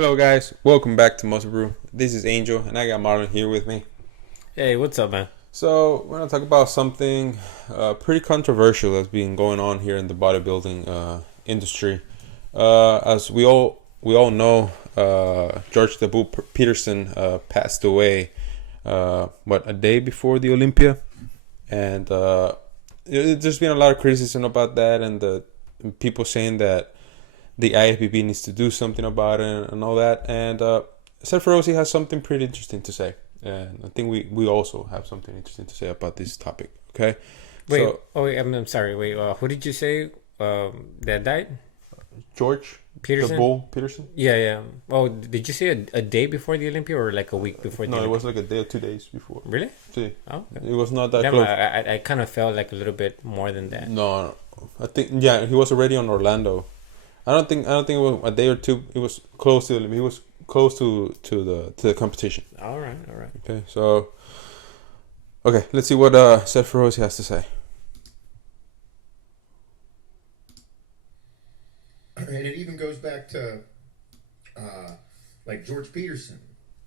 Hello guys, welcome back to MuscleBrew. This is Angel and I got Marlon here with me. Hey, what's up, man? So we're gonna talk about something pretty controversial that's been going on here in the bodybuilding industry. As we all know, George the Bull Peterson passed away. A day before the Olympia, and there's been a lot of criticism about that, and the people saying that the IFBB needs to do something about it and all that. And Seth Feroce has something pretty interesting to say, and I think we also have something interesting to say about this topic. Okay, Wait, so I'm sorry. Wait, who did you say that died? George the Peterson? Bull Peterson. Yeah, yeah. Oh, did you say a day before the Olympia or like a week before the No, it Olympia? was like a day or 2 days before. Really? See, Oh, okay. it was not that Damn, close. I kind of felt like a little bit more than that. No, I think he was already on Orlando. I don't think it was a day or two. It was close to him. He was close to the competition. All right, all right. Okay, so let's see what Seth Feroce has to say. And it even goes back to like George Peterson,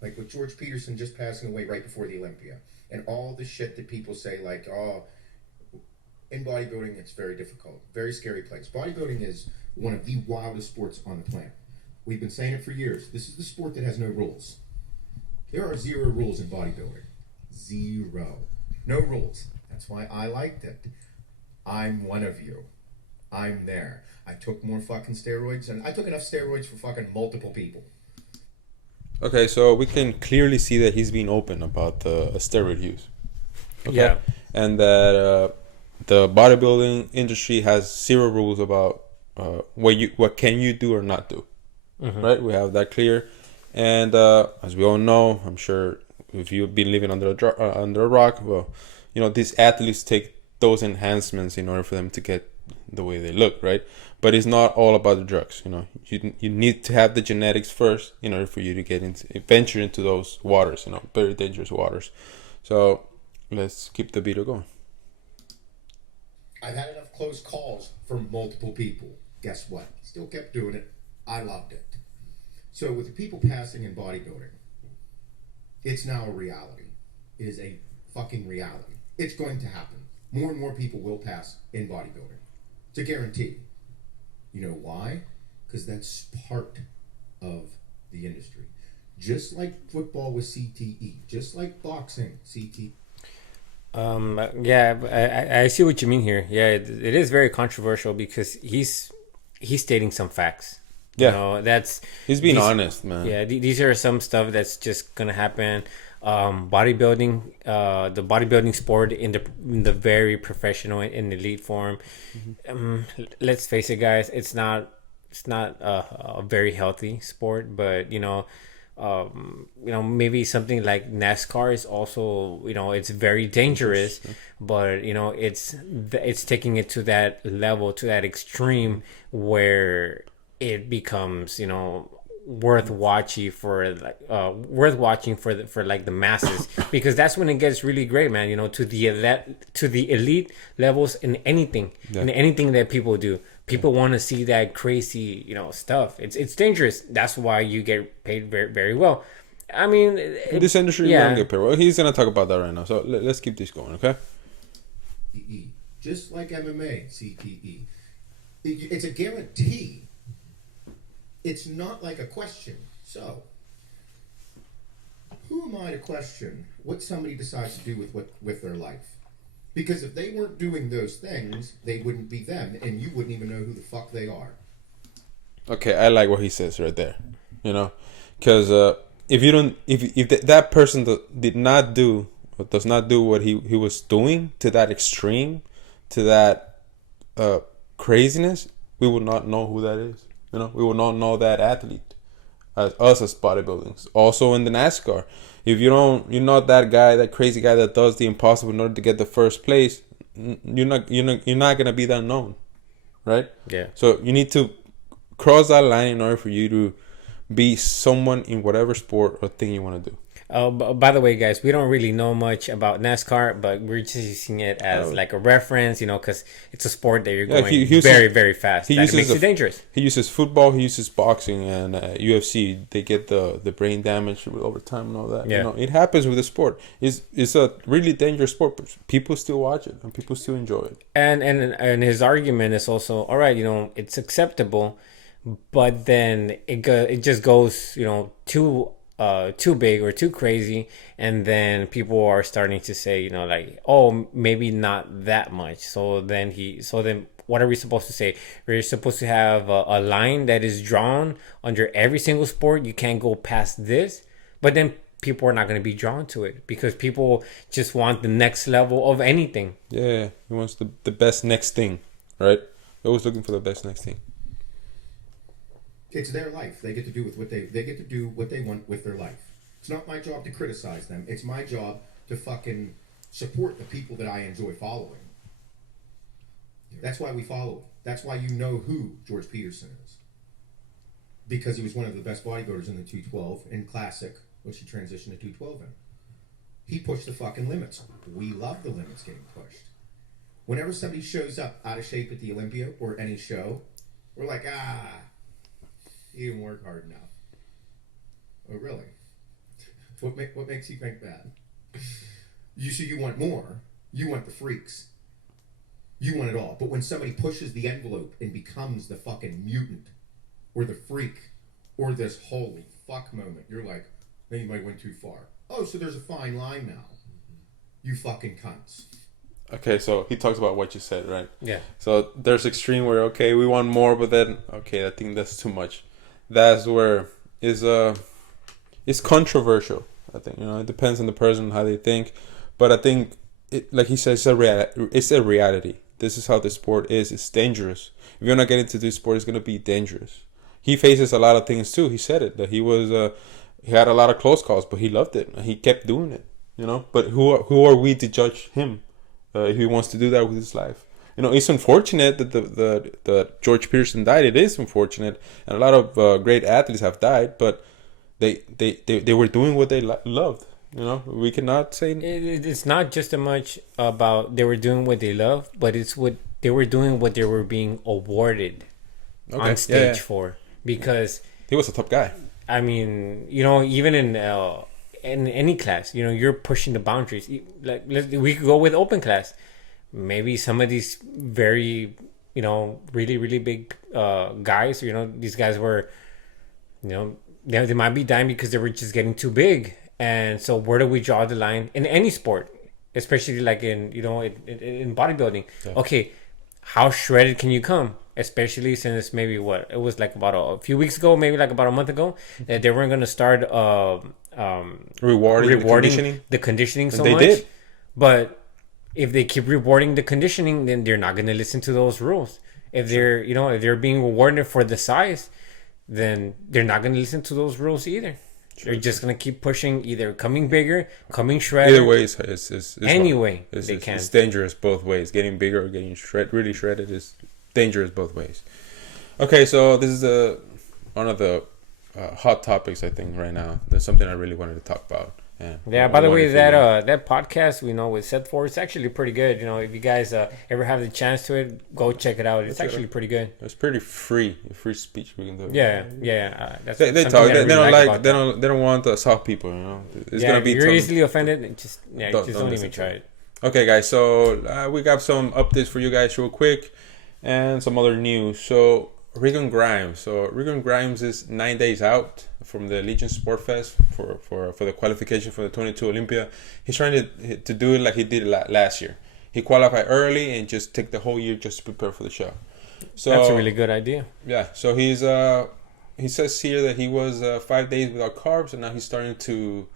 like with George Peterson just passing away right before the Olympia, and all the shit that people say, like, oh, in bodybuilding it's very difficult, very scary place. Bodybuilding is one of the wildest sports on the planet. We've been saying it for years. This is the sport that has no rules. There are zero rules in bodybuilding. Zero. No rules. That's why I liked it. I'm one of you. I'm there. I took more fucking steroids, and I took enough steroids for fucking multiple people. Okay, so we can clearly see that he's being open about the steroid use. Okay, Yeah. and that the bodybuilding industry has zero rules about what can you do or not do. Right? We have that clear, and as we all know, I'm sure if you've been living under a rock, well, these athletes take those enhancements in order for them to get the way they look, right? But it's not all about the drugs. You need to have the genetics first in order for you to venture into those waters, very dangerous waters. So let's keep the video going. I've had enough close calls from multiple people. Guess what? Still kept doing it. I loved it. So with the people passing in bodybuilding, it's now a reality. It is a fucking reality. It's going to happen. More and more people will pass in bodybuilding. It's a guarantee. You know why? Because that's part of the industry. Just like football with CTE, just like boxing, CTE. Yeah, I see what you mean here. Yeah, it is very controversial because he's stating some facts. Yeah. That's He's being these- honest, man. Yeah, these are some stuff that's just gonna happen. Bodybuilding, the bodybuilding sport in the very professional and elite form. Let's face it, guys. It's not a very healthy sport, but maybe something like NASCAR is also, it's very dangerous, but it's taking it to that level, to that extreme where it becomes, worth watching for like the masses, because that's when it gets really great, man. To the elite levels in anything, that people do. People want to see that crazy, stuff. It's dangerous. That's why you get paid very, very well. I mean, In this industry, we don't get paid well. He's gonna talk about that right now. So let's keep this going, okay? Just like MMA, CTE. It's a guarantee. It's not like a question. So, who am I to question what somebody decides to do with their life? Because if they weren't doing those things, they wouldn't be them, and you wouldn't even know who the fuck they are. Okay, I like what he says right there. Because if that person did not do or does not do what he was doing to that extreme, to that craziness, we would not know who that is. We would not know that athlete as us as bodybuildings. Also in the NASCAR, if you're not that guy, that crazy guy that does the impossible in order to get the first place, you're not gonna be that known, right? yeah. So you need to cross that line in order for you to be someone in whatever sport or thing you want to do. By the way, guys, we don't really know much about NASCAR, but we're just using it as like a reference, because it's a sport that you're going very, very fast. That makes it dangerous. He uses football, he uses boxing, and UFC. They get the brain damage over time and all that. Yeah. It happens with the sport. It's a really dangerous sport, but people still watch it and people still enjoy it. And his argument is also, all right, it's acceptable, but then it just goes, too big or too crazy, and then people are starting to say, like, oh, maybe not that much. So then what are we supposed to say? We're supposed to have a line that is drawn under every single sport. You can't go past this, but then people are not going to be drawn to it because people just want the next level of anything. Yeah, he wants the best next thing, right? They're always looking for the best next thing. It's their life. They get to do with what they get to do what they want with their life. It's not my job to criticize them. It's my job to fucking support the people that I enjoy following. That's why we follow him. That's why you know who George Peterson is. Because he was one of the best bodybuilders in the 212 in Classic, which he transitioned to 212 in. He pushed the fucking limits. We love the limits getting pushed. Whenever somebody shows up out of shape at the Olympia or any show, we're like, you didn't work hard enough. Oh, really? What makes you think that? You want more. You want the freaks. You want it all. But when somebody pushes the envelope and becomes the fucking mutant or the freak or this holy fuck moment, you're like, then you might went too far. Oh, so there's a fine line now. You fucking cunts. Okay, so he talks about what you said, right? Yeah. So there's extreme where, okay, we want more, but then, okay, I think that's too much. That's where it's controversial. I think it depends on the person how they think, but I think like he says, it's a reality. This is how the sport is. It's dangerous. If you're not getting to this sport, it's gonna be dangerous. He faces a lot of things too. He said it that he had a lot of close calls, but he loved it. He kept doing it. But who are we to judge him if he wants to do that with his life? It's unfortunate that the George Peterson died. It is unfortunate, and a lot of great athletes have died. But they were doing what they loved. We cannot say it's not just as much about they were doing what they love, but it's what they were doing, what they were being awarded on stage for. Because he was a top guy. I mean, even in any class, you're pushing the boundaries. Like we could go with open class. Maybe some of these very, really, really big guys, these guys were, they might be dying because they were just getting too big. And so where do we draw the line in any sport, especially like in in bodybuilding? Yeah. Okay, how shredded can you come? Especially since maybe it was like about a few weeks ago, maybe like about a month ago, that they weren't going to start rewarding the conditioning so much. They did. But if they keep rewarding the conditioning, then they're not going to listen to those rules. If they're if they're being rewarded for the size, then they're not going to listen to those rules either. They're just going to keep pushing, either coming bigger, coming shredded. Either way, it's anyway, they can. It's dangerous both ways. Getting bigger or getting really shredded is dangerous both ways. Okay, so this is one of the hot topics I think right now. There's something I really wanted to talk about. Yeah. By the way, that podcast with Seth Feroce, it's actually pretty good. If you guys ever have the chance to it, go check it out. It's actually pretty good. It's pretty free speech we can do. Yeah. That's they talk. They don't want to assault people. It's gonna be. If you're easily offended, just don't even try it. Okay, guys. So we got some updates for you guys real quick, and some other news. So Regan Grimes. So Regan Grimes is 9 days out from the Legion Sport Fest for the qualification for the 22 Olympia. He's trying to do it like he did last year. He qualified early and just take the whole year just to prepare for the show. So that's a really good idea. Yeah. So he says here that he was 5 days without carbs, and now he's starting to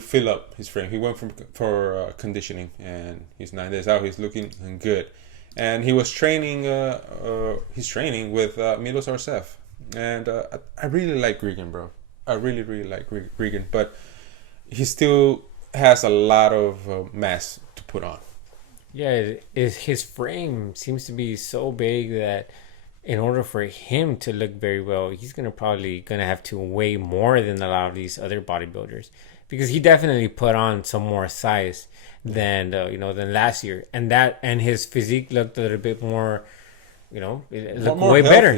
fill up his frame. He went for conditioning, and he's 9 days out. He's looking good. And he was training. He's training with Milos Arsev, and I really like Regan, bro. I really, really like Regan, but he still has a lot of mass to put on. Yeah, his frame seems to be so big that in order for him to look very well, he's probably gonna have to weigh more than a lot of these other bodybuilders. because he definitely put on some more size than than last year, and his physique looked a little bit more, it looked more way healthy, better.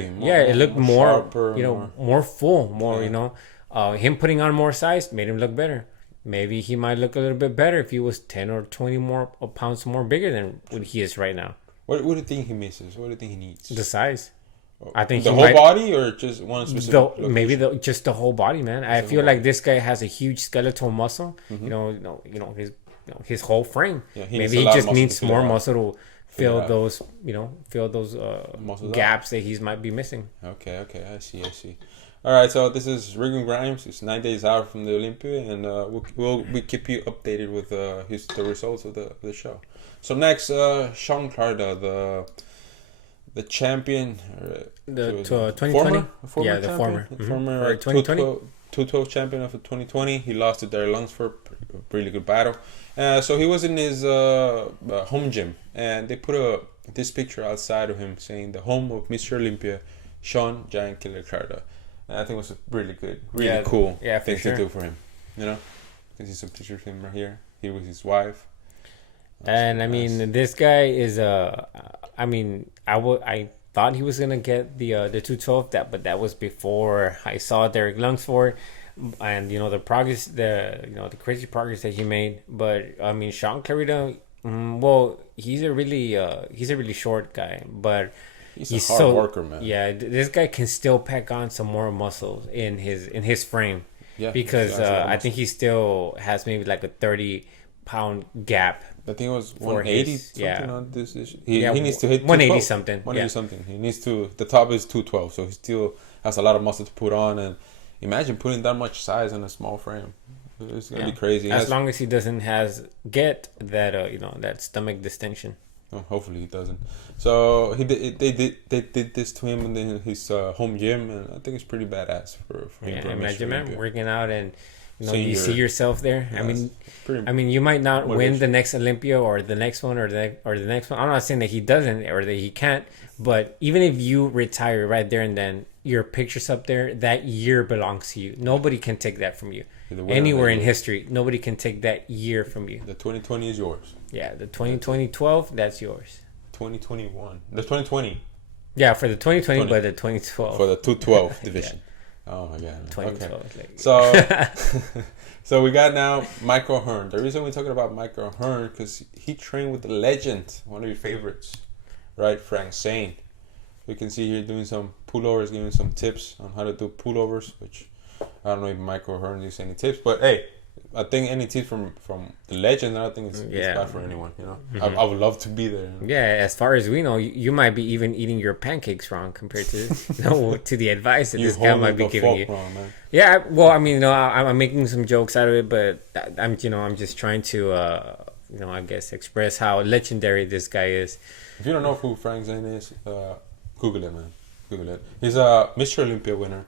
It looked more more, sharper, more full, more, Yeah. him putting on more size made him look better. Maybe he might look a little bit better if he was 10 or 20 more pounds more bigger than what he is right now. What do you think he misses? What do you think he needs? The size. I think the he whole might, body or just one specific maybe just the whole body, man. I feel like this guy has a huge skeletal muscle. Mm-hmm. His whole frame. Yeah, maybe he just needs more muscle to fill those Muscles gaps that he might be missing. Okay, I see. All right, so this is Regan Grimes. It's 9 days out from the Olympia, and we'll keep you updated with the results of the show. So next, Shaun Clarida, the champion, the 2020, former the champion, former 2020 212 champion of 2020. He lost to Darryl Lunsford, a really good battle. So he was in his home gym, and they put this picture outside of him saying the home of Mr. Olympia, Shaun Giant Killer Clarida. And I think it was a really good, cool thing to do for him. You know, you can see some pictures of him right here. He was his wife. And I mean, this guy is I thought he was gonna get the 212, but that was before I saw Derek Lunsford, and the progress, the crazy progress that he made. But I mean, Shaun Clarida, well, he's a really short guy, but he's a hard worker, man. Yeah, this guy can still pack on some more muscles in his frame. Yeah, because I think he still has maybe like a 30-pound gap. I think it was 180 something on this issue. He needs to hit 180 something. 180 something. He needs to. The top is 212, so he still has a lot of muscle to put on. And imagine putting that much size on a small frame. It's gonna be crazy. As long as he doesn't get that that stomach distension. Oh, hopefully he doesn't. So they did this to him in his home gym, and I think it's pretty badass for him. Yeah, imagine, man, working out and. You see yourself there. Yes, I mean, you might not win the next Olympia or the next one or the next one. I'm not saying that he doesn't or that he can't, but even if you retire right there and then, your picture's up there. That year belongs to you. Nobody can take that from you. Anywhere in history, nobody can take that year from you. The 2020 is yours. Yeah, the 2012, that's yours. 2021, the 2020. Yeah, for the 2020, but the 2012 for the 212 division. Yeah. Oh my god. 2012. Okay. So we got now Michael Hearn. The reason we're talking about Michael Hearn because he trained with the legend, one of your favorites, right? Frank Zane. We can see here doing some pullovers, giving some tips on how to do pullovers, which I don't know if Michael Hearn gives any tips, but hey, I think any tips from the legend, I don't think it's bad for anyone. I would love to be there. Yeah, as far as we know, you might be even eating your pancakes wrong compared to to the advice that this guy might be giving you. Wrong, man. Yeah, well, I mean, I'm making some jokes out of it, but I'm just trying to I guess express how legendary this guy is. If you don't know who Frank Zane is, Google it, man. Google it. He's a Mr. Olympia winner.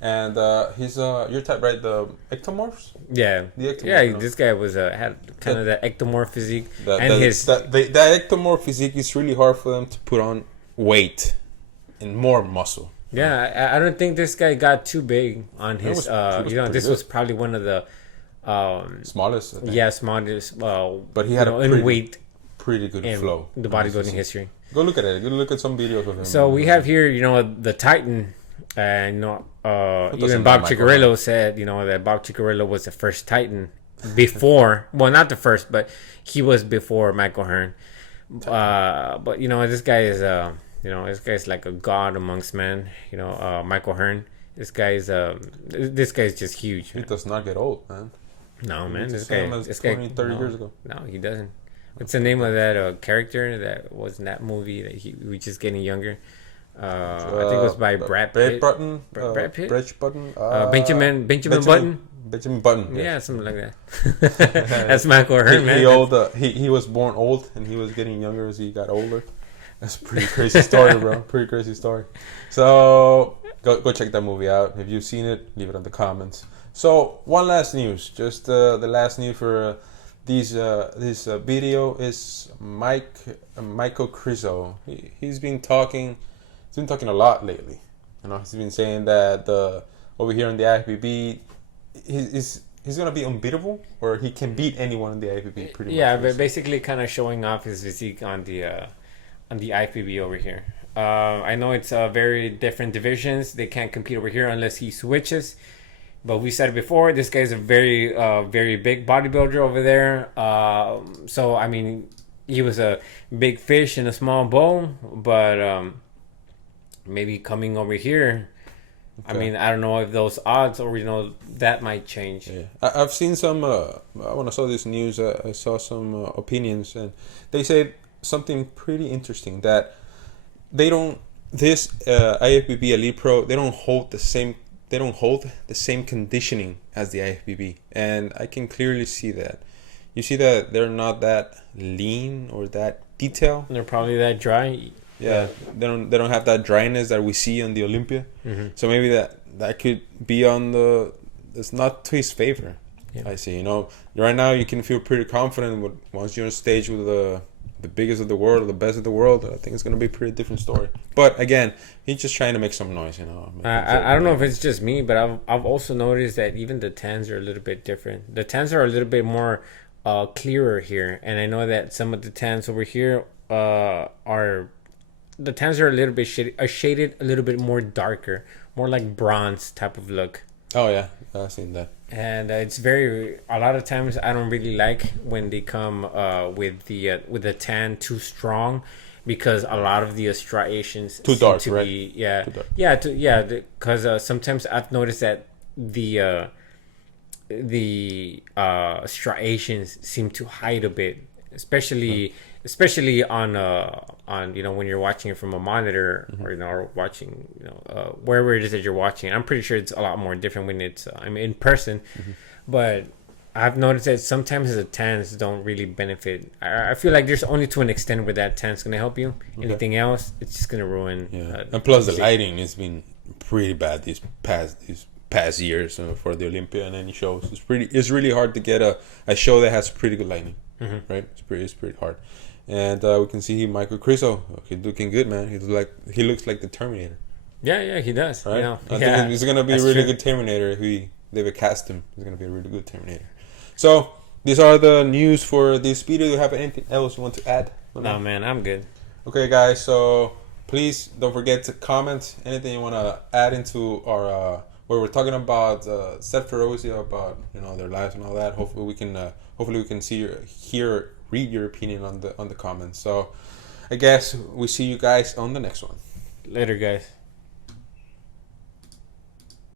And he's your type, right? The ectomorphs. Yeah, the ectomorph, this guy was had kind of that ectomorph physique, the ectomorph physique is really hard for them to put on weight and more muscle. Yeah, I don't think this guy got too big on his. This was probably one of the smallest. I think. Yeah, smallest. But he had in weight, pretty good flow. The bodybuilding history. Go look at it. Go look at some videos of him. So we have here, the Titan. And even Bob Ciccarello said, that Bob Ciccarello was the first Titan before. Well, not the first, but he was before Michael Hearn. But this guy is this guy's like a god amongst men. Michael Hearn. This guy's just huge. Man. He does not get old, man. No, man. This 20, 30 years ago. No, he doesn't. What's the name of that character that was in that movie that he was just getting younger? I think it was by Brad Pitt. Brad Pitt? Benjamin Button? Benjamin Button. Yes. Yeah, something like that. That's Michael Hearn, man. He was born old and he was getting younger as he got older. That's a pretty crazy story, bro. Pretty crazy story. So go check that movie out. If you've seen it, leave it in the comments. So one last news. Just the last news for this video is Michael Criso. He's been talking a lot lately. He's been saying that over here in the IFBB, he's he's gonna be unbeatable, or he can beat anyone in the IFBB pretty much. Yeah, but basically kind of showing off his physique on the IFBB over here. I know it's very different divisions. They can't compete over here unless he switches. But we said it before, this guy's a very, very big bodybuilder over there. So, I mean, he was a big fish in a small bowl. But maybe coming over here, okay. I mean, I don't know if those odds or, that might change. Yeah. I've seen some, when I saw this news, I saw some opinions. And they said something pretty interesting, that they don't, this IFBB Elite Pro, they don't hold the same conditioning as the IFBB, and I can clearly see that. You see that they're not that lean or that detailed. They're probably that dry. Yeah, they don't have that dryness that we see on the Olympia. Mm-hmm. So maybe that could be it's not to his favor. Yeah. I see. Right now you can feel pretty confident, but once you're on stage with the biggest of the world, the best of the world, I think it's going to be a pretty different story. But again, he's just trying to make some noise, I don't know if it's just me, but I've also noticed that even the tans are a little bit different. The tans are a little bit more clearer here, and I know that some of the tans over here are a little bit shaded a little bit more darker, more like bronze type of look. Oh yeah, I've seen that. And it's a lot of times I don't really like when they come with the tan too strong, because a lot of the striations too dark, to right? Be, yeah, because sometimes I've noticed that the striations seem to hide a bit, especially on when you're watching it from a monitor, mm-hmm. or watching wherever it is that you're watching. I'm pretty sure it's a lot more different when it's in person, mm-hmm. but I've noticed that sometimes the tans don't really benefit. I feel like there's only to an extent where that tan's gonna help you. Okay. Anything else, it's just gonna ruin. Yeah, and plus the lighting has been pretty bad these past years for the Olympia and any shows. It's really hard to get a show that has pretty good lighting, mm-hmm. right? It's pretty hard. And we can see Michael Criso. He's looking good, man. He looks like the Terminator. Yeah, he does. Right? I think he's gonna be a really good Terminator if they would cast him. He's gonna be a really good Terminator. So these are the news for this video. Do you have anything else you want to add? No, man, I'm good. Okay, guys. So please don't forget to comment anything you want to add into our where we're talking about Seth Feroce, about their lives and all that. Hopefully we can read your opinion on the comments. So I guess we see you guys on the next one. Later, guys.